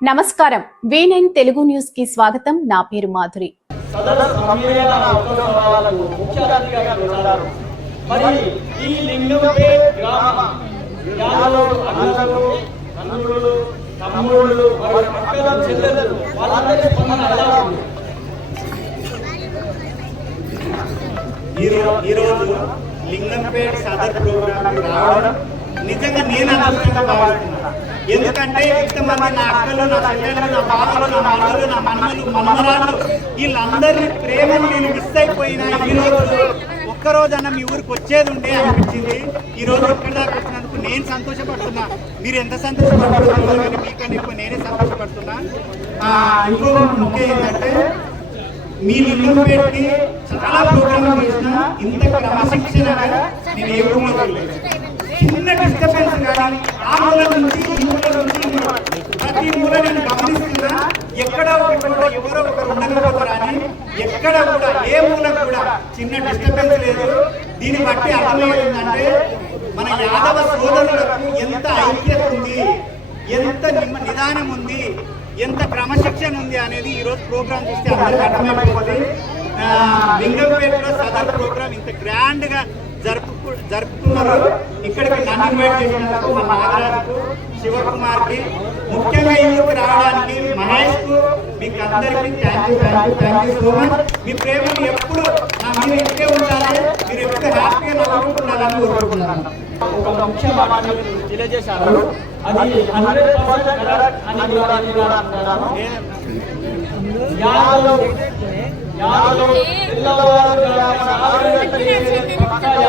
నమస్కారం. V nine Telugu న్యూస్కి స్వాగతం. నా పేరు మాధురి. ఈరోజు లింగంపేట సదర్ ప్రోగ్రామ్ రావడం నిజంగా నేను అదృష్టంగా భావిస్తున్నా ఎందుకంటే ఇంతమంది నా అక్కలు నా చెల్లెలు నా బావలు నా మనలు నా మన్మలు మనమరాలు వీళ్ళందరి ప్రేమను నేను మిస్ అయిపోయినా ఈ రోజు ఒక్కరోజన్నా మీ ఊరికి వచ్చేది ఉండే అనిపించింది. ఈ రోజు దాకా వచ్చినందుకు నేను సంతోషపడుతున్నా. మీరు ఎంత సంతోషపడుతున్నారో కానీ మీకన్నా ఎక్కువ నేనే సంతోషపడుతున్నా. ఇంకో ముఖ్యం ఏంటంటే మీ లింగంపేటకి చాలా ప్రోగ్రామ్ చేసిన ఇంత క్రమశిక్షణగా నేను ఏ చిన్న డిస్టర్బెన్స్ కానీ ఆ మూల నుంచి ఈ మూల నుంచి ప్రతి మూల నేను గమనిస్తున్నా ఎక్కడ ఒకటి కూడా ఎవరో ఒకరు ఉండకపోతారని ఎక్కడ కూడా ఏ మూల కూడా చిన్న డిస్టర్బెన్స్ లేదు. దీన్ని బట్టి అర్థమవుతుందంటే మన యాదవ సోదరులకు ఎంత ఐక్యత ఉంది ఎంత నిదానం ఉంది ఎంత క్రమశిక్షణ ఉంది అనేది ఈరోజు ప్రోగ్రామ్ చూస్తే అందరికీ అర్థమైపోతుంది. ఆ, లింగంపేటలో సదర్ ప్రోగ్రామ్ ఇంత గ్రాండ్గా జరుపుతున్నారు. ఇక్కడికి నన్ను ఇన్వైట్ చేసినందుకు మా నాగరాజుకు శివకుమార్కి ముఖ్యంగా ఇందుకు రావడానికి మహేష్కు మీకు అందరికీ thank you thank you thank you so much మీ ప్రేమను ఎప్పుడు నా మీద ఇంటే ఉండాలి. మీరు ఎప్పుడు హ్యాపీగా నవ్వుకుంటున్నారని కోరుకుంటున్నాను. ఒక ముఖ్య మాట తెలియజేశారు. అది హండ్రెడ్ పర్సెంట్ కరెక్ట్ అని కూడా అంటున్నాను. యాదవ్ యాదవ్ పిల్లవాడు సాగరంటే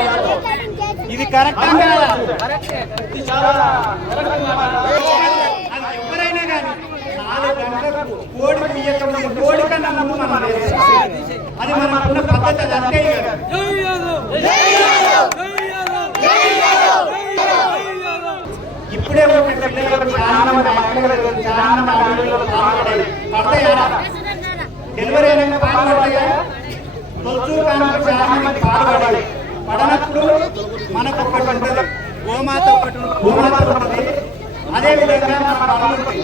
యాదవ్. ఇది కరెక్ట్ ఎవరైనా కానీ నాలుగు గంటలకు కోడి తీయక కోడి కన్నా ముందు మనం లేస్తాం. అది మనకున్న పద్ధతి అది అంతే ఇప్పుడే ఒక చాలా మంది అక్కలు చాలా మంది పడతాయా డెలివరీ అయినా పాల్పడతాయా? తొచ్చు చాలా మంది పాల్పడాలి పడనప్పుడు మనకు ఒకటి ఉంటుంది గోమాత ఒకటి ఉంటుంది, గోమాత ఉంటుంది అదే విధంగా మన పనులు ఉంటాయి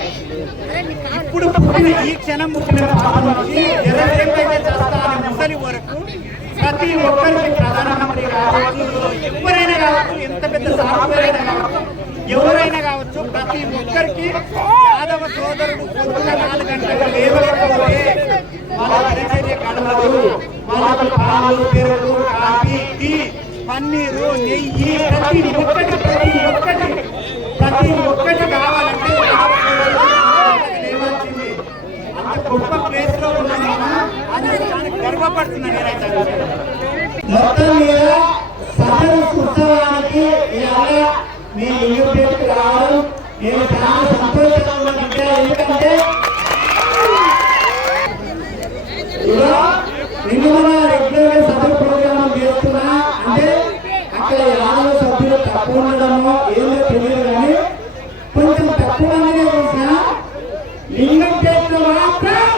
ఇప్పుడు పుట్టిన ఈ క్షణం పుట్టిన పాప నుంచి ఎవరైతే చేస్తా అనే ముసలి వరకు ప్రతి ఒక్కరికి ప్రధానమంత్రి కావచ్చు ఎవరైనా కావచ్చు ఎంత పెద్ద సాఫ్ట్వేర్ అయినా కావచ్చు ఎవరైనా కావచ్చు ప్రతి ఒక్కరికి యాదవ సోదరుడు పొద్దున నాలుగు గంటలకు లేవలేకపోతే వాళ్ళ దినచర్య గడవదు వాళ్ళకు పాలు పెరుగు కాఫీ టీ పన్నీరు నెయ్యి ప్రతి ఒక్కటి ప్రతి ఒక్కటి ప్రతి ఒక్కటి కావాలంటే లేవాల్సింది అంత గొప్ప ప్లేస్లో ఉన్నాను అందుకు చాలా గర్వపడుతున్నా నేనైతే. మొత్తం మీద సదరు ఉత్సవానికి మీ ఇల్లు రావడం నేను చాలా సంతోషంగా ఉన్నాను. ఎందుకంటే ఇలా నిన్న మన రెగ్యులర్ సదరు ప్రోగ్రామ్ చేస్తున్నా అంటే అక్కడ యాదవ సభ్యులు తక్కువ ఉండడమో ఏదో తెలియదు కానీ కొంచెం తక్కువ మందినే చూసినా లింగం చేసిన మాత్రం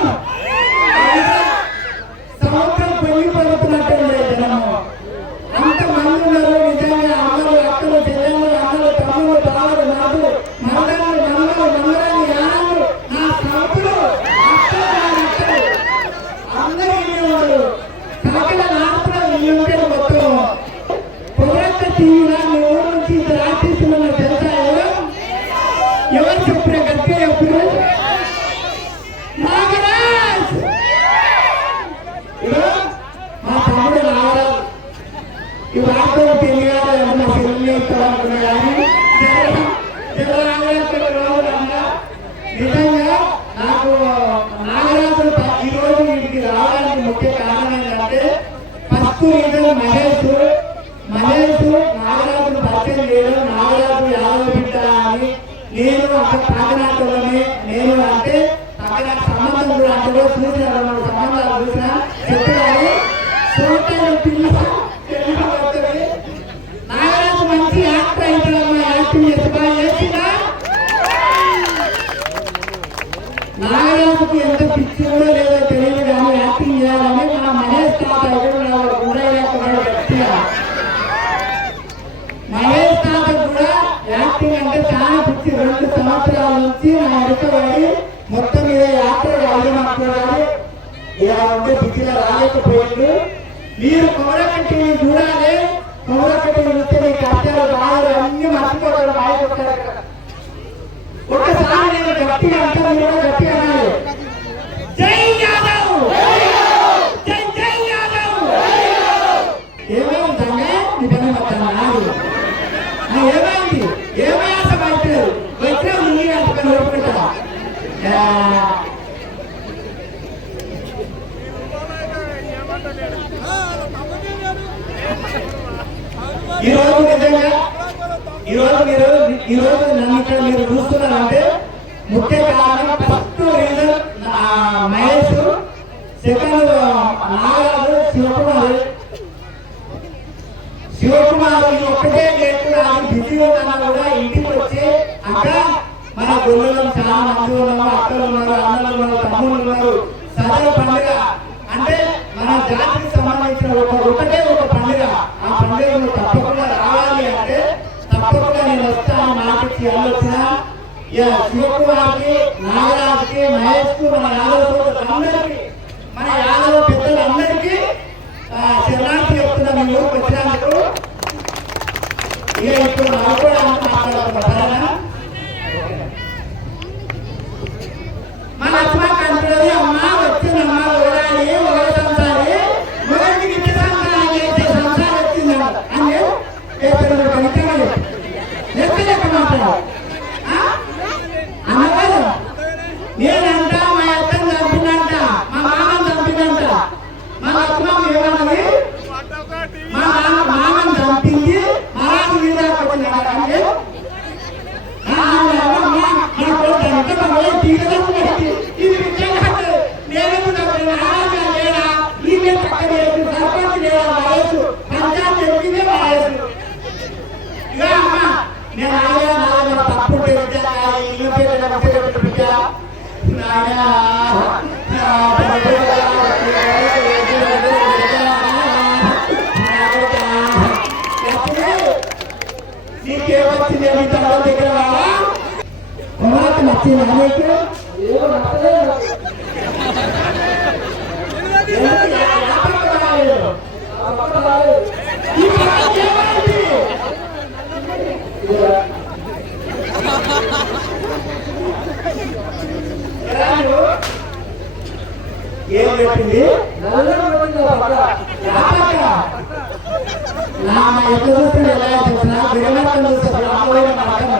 సంవత్సరం పెళ్ళి పడుతున్నట్టే లేదు జనము అంత మంది ఉన్నారు నిజంగా అమ్మలు అక్కలు చెల్లెళ్ళు అమ్మలు తమ్ముడు బావలు నాదు మరదలు మమ్మలు మమ్మరాలు యానాలు నా సంపులు అక్కలు నా అక్కలు అందరూ ఇల్లు ఉన్నారు సకల నాటులో ఇల్లు ఉంటే మొత్తం పొగరంత టీవీలో మీ ఊరు నుంచి ఇద్దరు ఆర్టిస్టులు ఉన్నారు తెలుసా ఎవరు ఎవరు చెప్పిన గట్టిగా ఎప్పుడు నాగరాజ్ ఇదిగో మా తమ్ముడు నాగరాజ్ ఈ తెలియాలి అన్న ఇస్తామనుకున్నా కానీ నిజంగా నాకు నాగరాజు ఈ రోజు వీటికి రావడానికి ముఖ్య కారణం ఏంటంటే ఫస్ట్ రీజన్ మహేష్ మహేష్ నాగరాజును పరిచయం చేయడం నాగరాజు యాదవ బిడ్డ అని నేను అక్కడ నేను అంటే అక్కడ సంబంధం కూడా అంటే చూసిన సంబంధాలు చూసిన చెప్పాను చూడటం పిల్ల తెలుగు వస్తుంది. నాగరాజు మంచి యాక్టర్ అయిపోయినా యాక్టింగ్ చేసి బాగా చేసిందా నాగరాజుకి ఎంత పిచ్చి కూడా లేదో తెలియదు కానీ యాక్టింగ్ చేయాలని మన మహేష్ తాత ఎక్కడ ఉన్నాడు గుండె లేకుండా గట్టిగా మహేష్ తాత కూడా యాక్టింగ్ యాక్టింగ్ అంటే చాలా పిచ్చి రెండు సంవత్సరాల నుంచి నా వెనుకబడి మొత్తం మీద యాత్ర రాజమాడుకోవాలి ఇలా ఉంటే పిచ్చిగా రాలేకపోయింది. మీరు కోరకట్టి చూడాలి. కోరకట్టి చూస్తే మీ కష్టాలు బాధలు అన్ని మర్చిపోతారు బాధపడతారు ఒకసారి నేను గట్టిగా అంటే మీరు గట్టిగా అనాలి. జై యాదవ్! జై జై యాదవ్! ఏమైందంటే ఏమైంది? ఏమైనా ఈరోజు నిజంగా ఈరోజు రోజు మీరు ఈ నన్ను ఇక్కడ మీరు చూస్తున్నారంటే ముఖ్య కారణం first reason Mahesh second Nagaraju Shivakumar. Shivakumar ఈ ఒక్కటే చేస్తున్నారు బిజీ ఉన్నా కూడా ఇంటికి వచ్చి అక్కడ మన గొల్లలో చాలా మంది ఉన్నారు అక్కలు ఉన్నారు అన్నలు ఉన్నారు తమ్ముళ్ళు ఉన్నారు. సదరు పండుగ అంటే మన జాతికి సంబంధించిన ఒక ఒకటే ఒక పండుగ. ఆ పండుగను తప్పకుండా రావాలి అంటే తప్పకుండా నేను వస్తాను మాటిచ్చి ఆలోచన. శివకుమార్కి నాగరాజుకి మహేష్కు మన యాదవ సోదరులందరికీ మన యాదవ పెద్దలందరికీ ఆ, శరణార్థి చెప్తున్నా మీ ఊరికి వచ్చినందుకు. ఇక ఇప్పుడు నాకు కూడా లెక్క లెక్క మాట్లాడు నేనంట మా అత్తను చంపినంట మా మామను చంపినంట మా అత్తమ్మ ఏమన్నది మా నాన్న మామను చంపింది మరాఠీ వీరాకు వచ్చినాడు అంటే నీకేమొచ్చింది మీ తల రావా కొరకు నచ్చింది ఏమో నచ్చలేదు ఎందుకు యా- యాపకు రాలేదు? యాపకు రాలేదు. ఈ పక్కకి ఏమైంది? ఇదిగో. ఎరా నువ్వు? ఏం చెప్పింది యాపక. నా ఎక్కడ చూస్తే ఎలా చూసినా విరమణం చూస్తే రాబోయే మాటను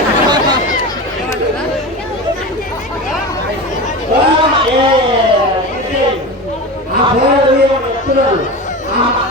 ఆ ఫోన్ చెప్తున్నాడు ఆ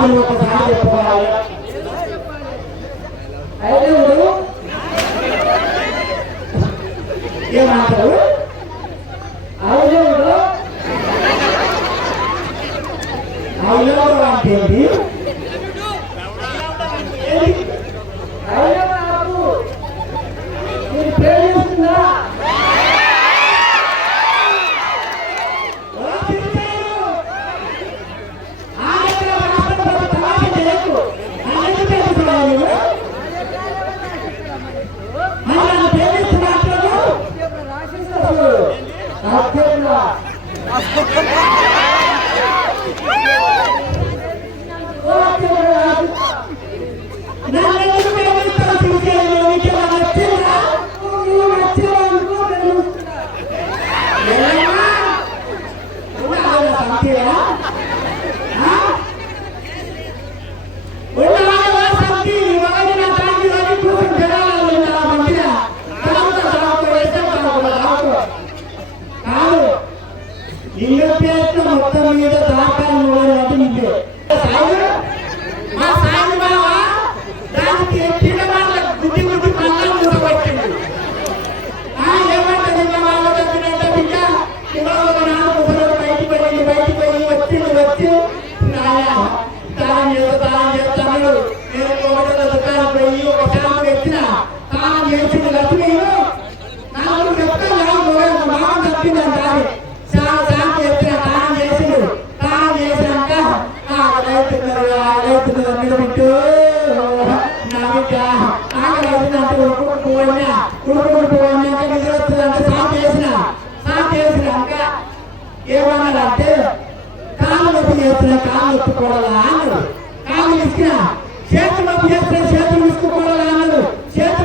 ఆమె ఒకసారి చెప్పవాలి అయితే ఏమంటారు అంటే Yeah. వచ్చి నాయన తాళం మీద తాళం చేస్తాడు నేను కోమటలో లక్ష్మి చెప్తాను మాట తప్పిందని చాలా తాళం ఎత్తిన తాళం చేసిండు. తాళం చేసినాక ఆకలవుతున్నారు ఆకలవుతున్నారు పోయినా ఉడుకుంటూ పోయినాక నిద్ర వస్తుందంటే సాగు ఏమన్నారంటే ಕಾಮಗತಿ ಹೇಳ್ತಾರೆ ಕಾಲು ಎತ್ತುಕೊಳ್ಳಲ್ಲ ಅನ್ನೋದು ಕ್ಷೇತ್ರ ಕ್ಷೇತ್ರ ಕ್ಷೇತ್ರ ಉಳಿಸಿಕೊಳ್ಳಲ್ಲ ಅನ್ನೋದು ಕ್ಷೇತ್ರ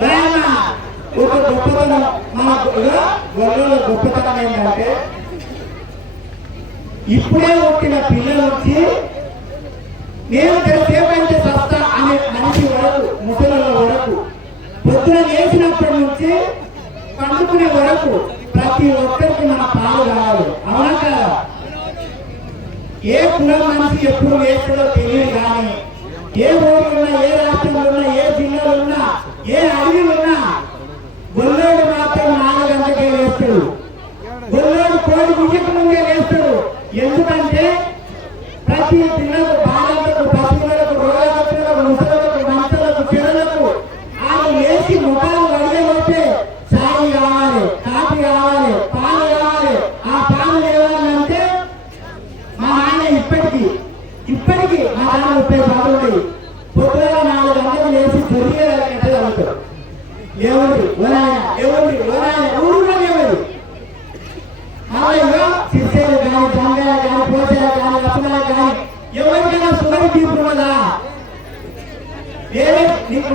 నాదేమో ఒక గొప్పతనం మన గొర్రెల గొప్పతనం ఏంటంటే ఇప్పుడే పుట్టిన పిల్లల నుంచి నేను సేపైతే సస్తా అనే మనిషి వరకు ముసలి వరకు పొద్దున లేచినప్పటి నుంచి పండుకునే వరకు ప్రతి ఒక్కరికి మన పాలు కావాలి. అవునా కదా? ఏ కులం మనిషి ఎప్పుడు వేస్తుందో తెలియదు కానీ ఏ ఊరున్నా ఏ రాష్ట్రంలో ఉన్నా ఏ జిల్లాలో ఉన్నా ఏ అడవిలో ఉన్నా గొల్లోడు మాత్రం నాలుగు గంటకే వేస్తాడు గొల్లోడు కోడి ముగిక ముందే వేస్తాడు ఎందుకంటే ప్రతి పిల్లలకు బాలలకు పశువులకు రోగాలకు ముసలకు మంటలకు చెడులకు వాళ్ళు వేసి ముఖాలు అడిగేలోపే చాయ్ కావాలి కాఫీ కావాలి పాలు కావాలి ఆ పాలు లేవాలంటే మా నాన్న ఇప్పటికి ఇప్పటికి మా నాన్న ముప్పై బాగుంటాయి పొద్దున నాలుగు గంటలు లేచి తొలిగే అంటే అవుతారు ఎవరు? ఎవరు? ఎవరు? అలాగే సిరిసేలు కానీ జంగాయ కానీ పోసేలు కానీ లక్ష్మణ కానీ ఎవరికైనా సుగర్ తీర్పు ఉన్నదా? వేరే నీకు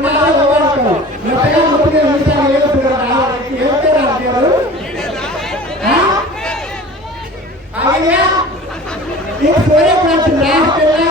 ఎవరు అయ్యా నీకు సూర్య ప్రాంతం రాష్ట్రంలో